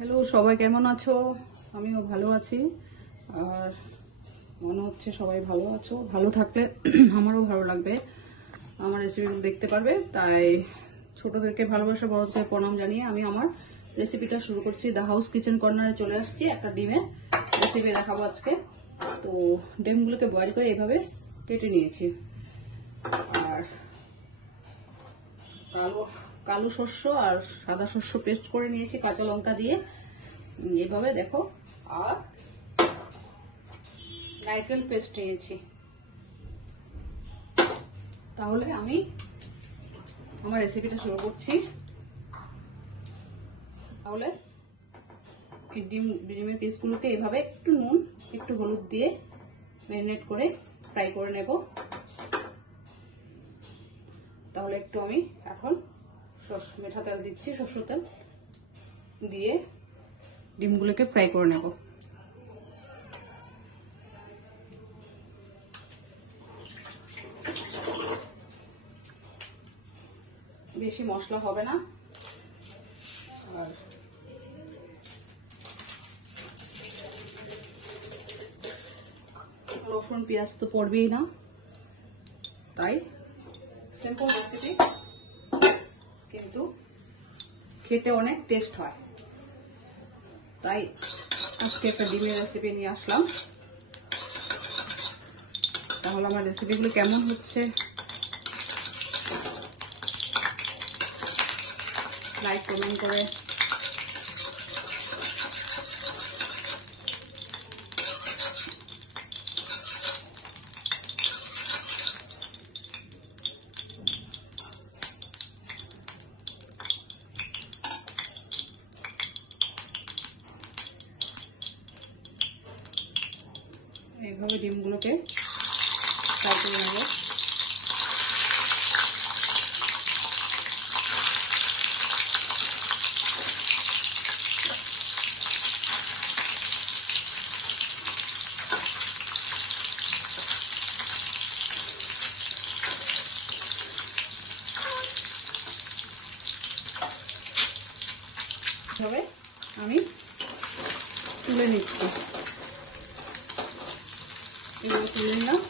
Hello, সবাই কেমন আছো? আমিও ভালো আছি। আর মনে হচ্ছে সবাই ভালো আছো। ভালো থাকলে আমারও ভালো লাগবে, আমার রেসিপিগুলো দেখতে পারবে। তাই ছোটদেরকে ভালোবাসা, বড়দের প্রণাম জানিয়ে আমি আমার রেসিপিটা শুরু করছি। দ্য হাউস কিচেন কর্নারে চলে আসছি। একটা ডিমের রেসিপি দেখাবো আজকে। তো ডিমগুলোকে বয়েল করে এভাবে কেটে নিয়েছি। আর কালো শস্য আর সাদা শস্য পেস্ট করে নিয়েছি কাঁচা লঙ্কা দিয়ে, এভাবে দেখো। আর নারকেল পেস্ট নিয়েছি। তাহলে আমি আমার রেসিপিটা শুরু করছি। তাহলে ডিমের পিসগুলোকে এভাবে একটু নুন একটু হলুদ দিয়ে ম্যারিনেট করে ফ্রাই করে নেব। তাহলে একটু আমি এখন মিঠা তেল দিচ্ছি, সরষের তেল দিয়ে ডিমগুলোকে ফ্রাই করে নেব। বেশি মশলা হবে না, আর রসুন পেঁয়াজ তো পড়বেই না, তাই সিম্পল রেসিপি, কিন্তু খেতে অনেক টেস্ট হয়। তাই আজকে একটা ডিমের রেসিপি নিয়ে আসলাম। তাহলে আমার রেসিপিগুলো কেমন হচ্ছে লাইক কমেন্ট করে এইভাবে ডিমগুলোকে ফ্রাই করে নেব। এভাবে আমি তুলে নিচ্ছি। এভাবে তুলে নিলাম।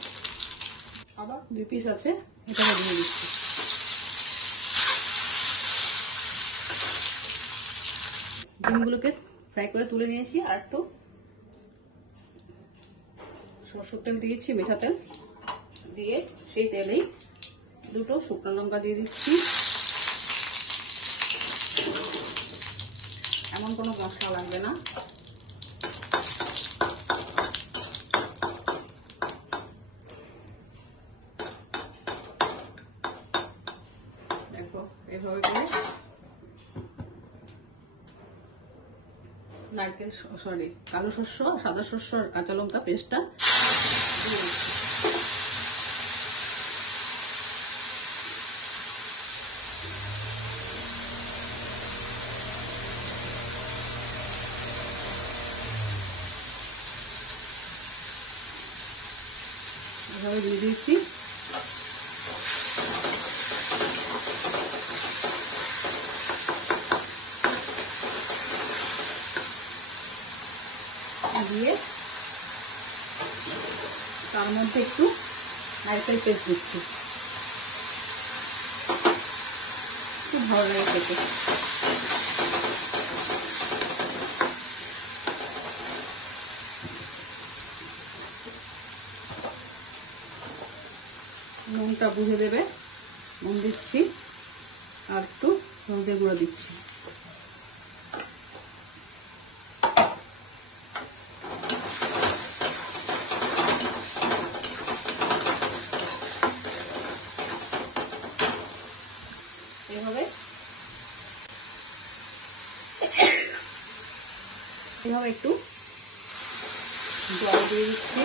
আবার 2 পিস আছে, এটাকে দিয়ে দিচ্ছি। ডিমগুলোকে ফ্রাই করে তুলে নিয়েছি। আর একটু সরষের তেল দিয়েছি, মিঠা তেল দিয়ে সেই তেলেই 2টো শুকনো লঙ্কা দিয়ে দিচ্ছি। এমন কোনো মশলা লাগবে না। দেখো এভাবে করে নারকেল কালো শস্য, সাদা শস্য আর কাঁচা লঙ্কা পেস্টটা দিয়ে দিচ্ছি। এভাবে দিয়ে দিয়েছি। দিয়ে তার মধ্যে একটু নারকেল পেস্ট দিচ্ছি। খুব ভালো লাগে খেতে। নুনটা বুঝে দেবে, নুন দিচ্ছি। আর একটু হলুদের গুঁড়ো দিচ্ছি। এভাবে একটু জল দিয়ে দিচ্ছি।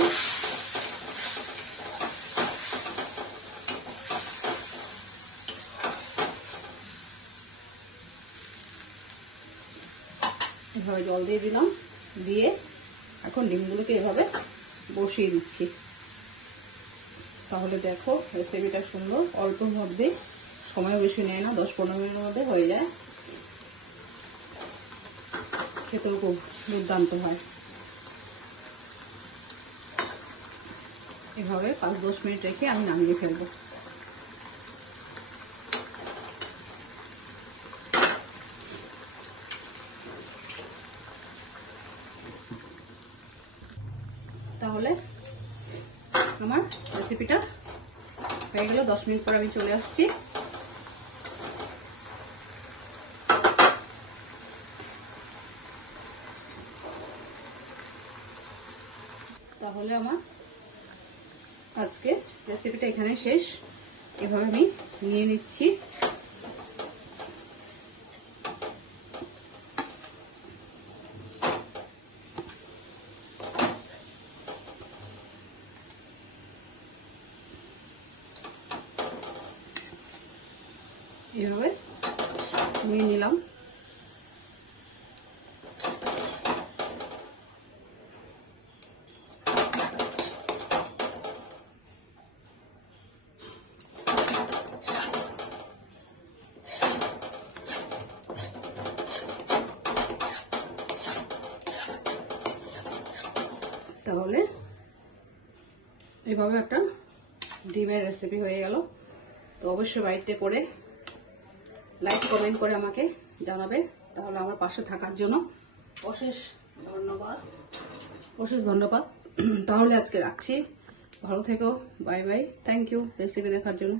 এভাবে জল দিয়ে দিলাম, দিয়ে এখন ডিমগুলোকে এভাবে বসিয়ে দিচ্ছি। তাহলে দেখো রেসিপিটা সুন্দর, অল্পের মধ্যে, সময় বেশি নেয় না, 10-15 মিনিটের মধ্যে হয়ে যায়। খেতেও খুব দুর্দান্ত হয়। এভাবে 5-10 মিনিট রেখে আমি নামিয়ে ফেলবো। তাহলে আমার রেসিপিটা হয়ে গেল। 10 মিনিট পর আমি চলে আসছি। তাহলে আমার আজকে রেসিপিটা এখানে শেষ। এভাবে আমি নিয়ে নিচ্ছি। এভাবে নিয়ে নিলাম। তাহলে এইভাবে একটা ডিমের রেসিপি হয়ে গেল। তো অবশ্যই বাড়িতে করে লাইক কমেন্ট করে আমাকে জানাবে। তাহলে আমার পাশে থাকার জন্য অশেষ ধন্যবাদ। তাহলে আজকে রাখছি। ভালো থেকো। Bye bye. Thank you recipe দেখার জন্য।